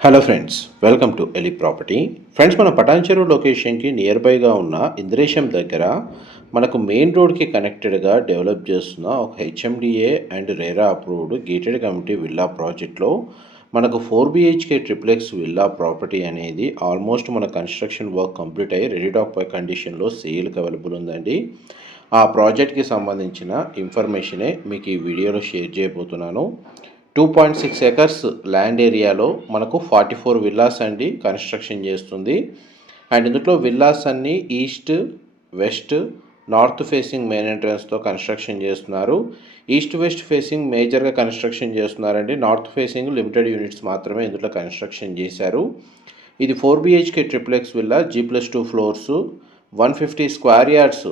Hello friends welcome to Eli property friends మన పటాన్చెరు లొకేషన్కి near బైగా ఉన్న ఇంద్రేశం దగ్గర మనకు మెయిన్ రోడ్కి కనెక్టెడ్గా డెవలప్ చేస్తున్న ఒక HMDA and RERA approved gated community villa ప్రాజెక్ట్లో మనకు four BHK triplex villa property అనేది ఆల్మోస్ట్ మన కన్స్ట్రక్షన్ వర్క్ కంప్లీట్ అయ్యి రెడీ టాక్ పై కండిషన్లో సేల్కి అవైలబుల్ ఉందండి. ఆ ప్రాజెక్ట్కి సంబంధించిన ఇన్ఫర్మేషనే మీకు ఈ వీడియోలో షేర్ చేయబోతున్నాను. Two point six acres land ఏరియాలో మనకు ఫార్టీ ఫోర్ విల్లాస్ అండి కన్స్ట్రక్షన్ చేస్తుంది. అండ్ ఇందులో విల్లాస్ అన్నీ east west north facing main ఎంట్రన్స్తో construction చేస్తున్నారు. ఈస్ట్ వెస్ట్ ఫేసింగ్ మేజర్గా కన్స్ట్రక్షన్ చేస్తున్నారండి. నార్త్ ఫేసింగ్ లిమిటెడ్ యూనిట్స్ మాత్రమే ఇందులో కన్స్ట్రక్షన్ చేశారు. ఇది four BHK triplex villa G plus two floors one fifty square yards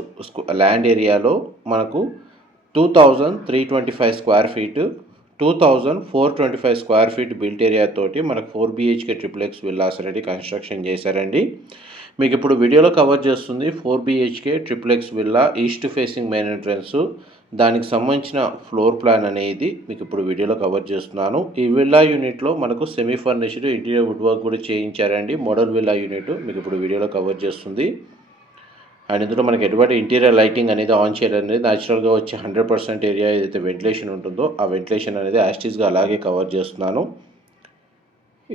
land ఏరియాలో మనకు two thousand three twenty five square feet two thousand four twenty five square feet built area తోటి మనకు four BHK triplex villas అనేది construction చేశారండి. మీకు ఇప్పుడు వీడియోలో cover చేస్తుంది four BHK triplex villa east facing main entrance. దానికి సంబంధించిన ఫ్లోర్ ప్లాన్ అనేది మీకు ఇప్పుడు వీడియోలో కవర్ చేస్తున్నాను. ఈ విల్లా యూనిట్లో మనకు semi furnished interior wood work కూడా చేయించారండి. మోడల్ విల్లా యూనిట్ మీకు ఇప్పుడు వీడియోలో కవర్ చేస్తుంది. అండ్ ఇందులో మనకి ఎటువంటి ఇంటీరియర్ లైటింగ్ అనేది ఆన్ చేయడం అనేది న్యాచురల్గా వచ్చే హండ్రెడ్ పర్సెంట్ ఏరియా ఏదైతే వెంటిలేషన్ ఉంటుందో ఆ వెంటిలేషన్ అనేది యాస్టీస్గా అలాగే కవర్ చేస్తున్నాను.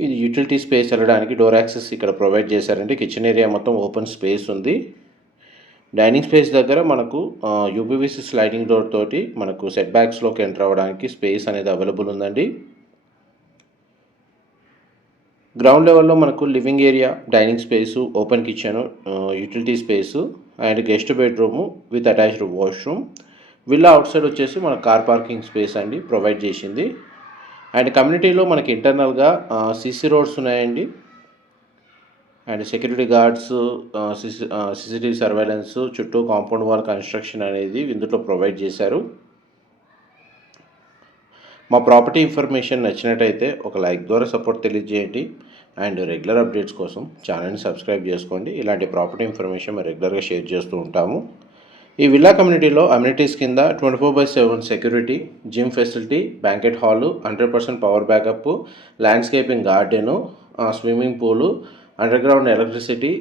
ఇది యూటిలిటీ స్పేస్ వెళ్ళడానికి డోర్ యాక్సెస్ ఇక్కడ ప్రొవైడ్ చేశారండి. కిచెన్ ఏరియా మొత్తం ఓపెన్ స్పేస్ ఉంది. డైనింగ్ స్పేస్ దగ్గర మనకు యూపీవీసీ స్లైడింగ్ డోర్ తోటి మనకు సెట్ బ్యాక్స్లోకి ఎంటర్ అవ్వడానికి స్పేస్ అనేది అవైలబుల్ ఉందండి. గ్రౌండ్ లెవెల్లో మనకు living area dining space open kitchen utility space and guest bedroom with attached washroom. Villa outside వచ్చేసి మన కార్ పార్కింగ్ స్పేస్ అండి ప్రొవైడ్ చేసింది. అండ్ కమ్యూనిటీలో మనకి ఇంటర్నల్గా సీసీ రోడ్స్ ఉన్నాయండి. And security guards CC CCTV surveillance చుట్టూ కాంపౌండ్ వాల్ కన్స్ట్రక్షన్ అనేది ఇందులో ప్రొవైడ్ చేశారు. మా ప్రాపర్టీ ఇన్ఫర్మేషన్ నచ్చినట్టయితే ఒక లైక్ ద్వారా సపోర్ట్ తెలియజేయండి. అండ్ రెగ్యులర్ అప్డేట్స్ కోసం ఛానల్ని సబ్స్క్రైబ్ చేసుకోండి. ఇలాంటి ప్రాపర్టీ ఇన్ఫర్మేషన్ మేము రెగ్యులర్గా షేర్ చేస్తూ ఉంటాము. ఈ విల్లా కమ్యూనిటీలో అమ్యూనిటీస్ కింద twenty four by seven security gym facility banquet hall hundred percent power backup landscaping garden swimming pool underground electricity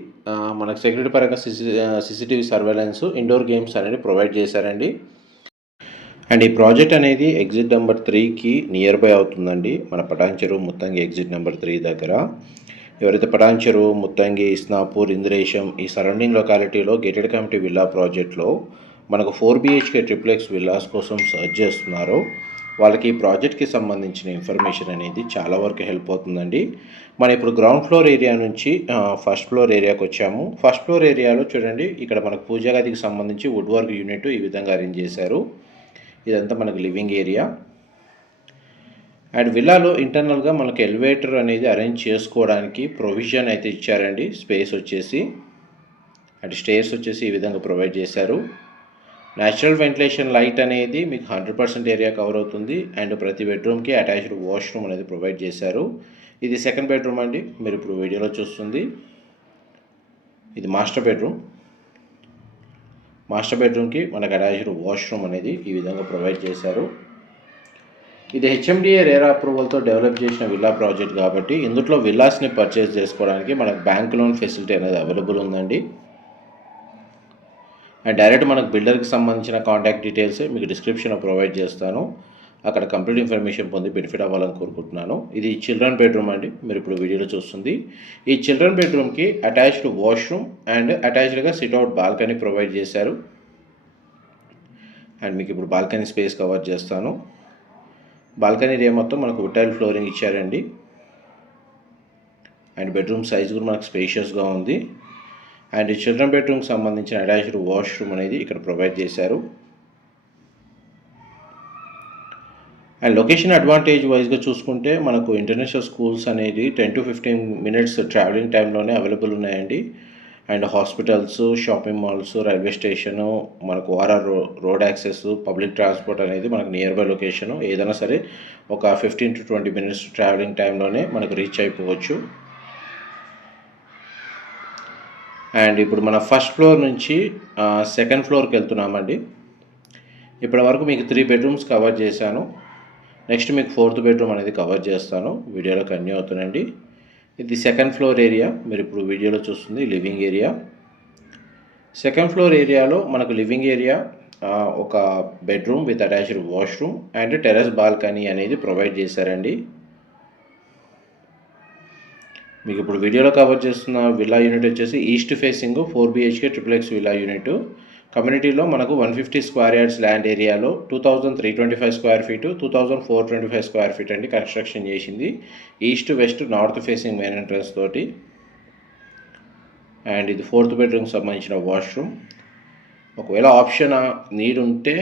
మనకు సెక్యూరిటీ పరంగా CC CCTV surveillance indoor games అనేది ప్రొవైడ్ చేశారండి. అండ్ ఈ ప్రాజెక్ట్ అనేది ఎగ్జిట్ నెంబర్ త్రీకి near by అవుతుందండి. మన పటాన్ చెరువు ముత్తంగి ఎగ్జిట్ నెంబర్ త్రీ దగ్గర. ఎవరైతే పటాన్ చెరువు ముత్తంగి ఇస్నాపూర్ ఇంద్రేశం ఈ సరౌండింగ్ లొకాలిటీలో గేటెడ్ కమిటీ విల్లా ప్రాజెక్ట్లో మనకు ఫోర్ బిహెచ్కే ట్రిప్లెక్స్ విల్లాస్ కోసం సర్చ్ చేస్తున్నారో. వాళ్ళకి ఈ ప్రాజెక్ట్కి సంబంధించిన ఇన్ఫర్మేషన్ అనేది చాలా వరకు హెల్ప్ అవుతుందండి. మనం ఇప్పుడు గ్రౌండ్ ఫ్లోర్ ఏరియా నుంచి ఫస్ట్ ఫ్లోర్ ఏరియాకి వచ్చాము. ఫస్ట్ ఫ్లోర్ ఏరియాలో చూడండి ఇక్కడ మనకు పూజా గదికి సంబంధించి వుడ్ వర్క్ యూనిట్ ఈ విధంగా అరేంజ్ చేశారు. ఇదంతా మనకు లివింగ్ ఏరియా. అండ్ విల్లాలో ఇంటర్నల్గా మనకు ఎలివేటర్ అనేది అరేంజ్ చేసుకోవడానికి ప్రొవిజన్ అయితే ఇచ్చారండి. స్పేస్ వచ్చేసి అండ్ స్టేర్స్ వచ్చేసి ఈ విధంగా ప్రొవైడ్ చేశారు. న్యాచురల్ వెంటిలేషన్ లైట్ అనేది మీకు హండ్రెడ్ పర్సెంట్ ఏరియా కవర్ అవుతుంది. అండ్ ప్రతి బెడ్రూమ్కి అటాచ్డ్ వాష్రూమ్ అనేది ప్రొవైడ్ చేశారు. ఇది సెకండ్ బెడ్రూమ్ అండి. మీరు ఇప్పుడు వీడియోలో చూస్తుంది. ఇది మాస్టర్ బెడ్రూమ్. మాస్టర్ బెడ్రూమ్కి మనకు అటాచ్డ్ వాష్రూమ్ అనేది ఈ విధంగా ప్రొవైడ్ చేశారు. ఇది హెచ్ఎండిఏ రేరా అప్రూవల్తో డెవలప్ చేసిన విల్లా ప్రాజెక్ట్ కాబట్టి ఇందులో విల్లాస్ని పర్చేస్ చేసుకోవడానికి మనకు బ్యాంక్ లోన్ ఫెసిలిటీ అనేది అవైలబుల్ ఉందండి. అండ్ డైరెక్ట్ మనకు బిల్డర్కి సంబంధించిన కాంటాక్ట్ డీటెయిల్స్ మీకు డిస్క్రిప్షన్లో ప్రొవైడ్ చేస్తాను. అక్కడ కంప్లీట్ ఇన్ఫర్మేషన్ పొంది బెనిఫిట్ అవ్వాలని కోరుకుంటున్నాను. ఇది చిల్డ్రన్ బెడ్రూమ్ అండి. మీరు ఇప్పుడు వీడియోలో చూస్తుంది. ఈ చిల్డ్రన్ బెడ్రూమ్కి అటాచ్డ్ వాష్రూమ్ అండ్ అటాచ్డ్గా సిట్అవుట్ బాల్కనీ ప్రొవైడ్ చేశారు. అండ్ మీకు ఇప్పుడు బాల్కనీ స్పేస్ కవర్ చేస్తాను. బాల్కనీ రే మొత్తం మనకు ఉటైల్ ఫ్లోరింగ్ ఇచ్చారండి. అండ్ బెడ్రూమ్ సైజ్ కూడా మనకు స్పేషియస్గా ఉంది. అండ్ చిల్డ్రన్ బెడ్రూమ్కి సంబంధించిన అటాచ్డ్ వాష్రూమ్ అనేది ఇక్కడ ప్రొవైడ్ చేశారు. అండ్ లొకేషన్ అడ్వాంటేజ్ వైజ్గా చూసుకుంటే మనకు ఇంటర్నేషనల్ స్కూల్స్ అనేది ten to fifteen minutes travelling టైంలోనే అవైలబుల్ ఉన్నాయండి. And hospitals shopping malls railway station మనకు ORR road access public transport అనేది మనకు నియర్ బై లొకేషను ఏదైనా సరే ఒక fifteen to twenty minutes travelling టైంలోనే మనకు రీచ్ అయిపోవచ్చు. అండ్ ఇప్పుడు మన ఫస్ట్ ఫ్లోర్ నుంచి సెకండ్ ఫ్లోర్కి వెళ్తున్నామండి. ఇప్పటి వరకు మీకు త్రీ బెడ్రూమ్స్ కవర్ చేశాను. నెక్స్ట్ మీకు ఫోర్త్ బెడ్రూమ్ అనేది కవర్ చేస్తాను. వీడియోలో కన్యూ అవుతుందండి ఇది సెకండ్ ఫ్లోర్ ఏరియా. మీరు ఇప్పుడు వీడియోలో చూస్తుంది లివింగ్ ఏరియా. సెకండ్ ఫ్లోర్ ఏరియాలో మనకు లివింగ్ ఏరియా ఒక bedroom with attached washroom and terrace balcony అనేది ప్రొవైడ్ చేశారండి. మీకు ఇప్పుడు వీడియోలో కవర్ చేస్తున్న విల్లా యూనిట్ వచ్చేసి east facing four BHK triplex villa unit. కమ్యూనిటీలో మనకు one fifty square yards land ఏరియాలో two thousand three twenty five square feet two thousand four twenty five square feet అండి కన్స్ట్రక్షన్ చేసింది. East west north facing main entrance తోటి. And ఇది fourth బెడ్రూమ్కి సంబంధించిన washroom. ఒకవేళ ఆప్షన్ నీడ్ ఉంటే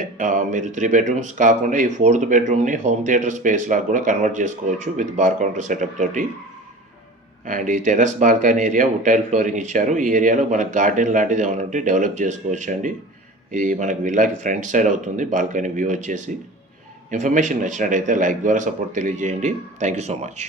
మీరు త్రీ బెడ్రూమ్స్ కాకుండా ఈ ఫోర్త్ బెడ్రూమ్ని హోమ్ థియేటర్ స్పేస్ లాగా కూడా కన్వర్ట్ చేసుకోవచ్చు విత్ బార్ కౌంటర్ సెటప్ తోటి. అండ్ ఈ టెరస్ బాల్కనీ ఏరియా ఉటైల్ ఫ్లోరింగ్ ఇచ్చారు. ఈ ఏరియాలో మనకు గార్డెన్ లాంటిది ఏమైనా ఉంటే డెవలప్ చేసుకోవచ్చు అండి ఇది మనకు విల్లాకి ఫ్రంట్ సైడ్ అవుతుంది బాల్కనీ వ్యూ వచ్చేసి. ఇన్ఫర్మేషన్ నచ్చినట్టయితే లైక్ ద్వారా సపోర్ట్ తెలియజేయండి. Thank you so much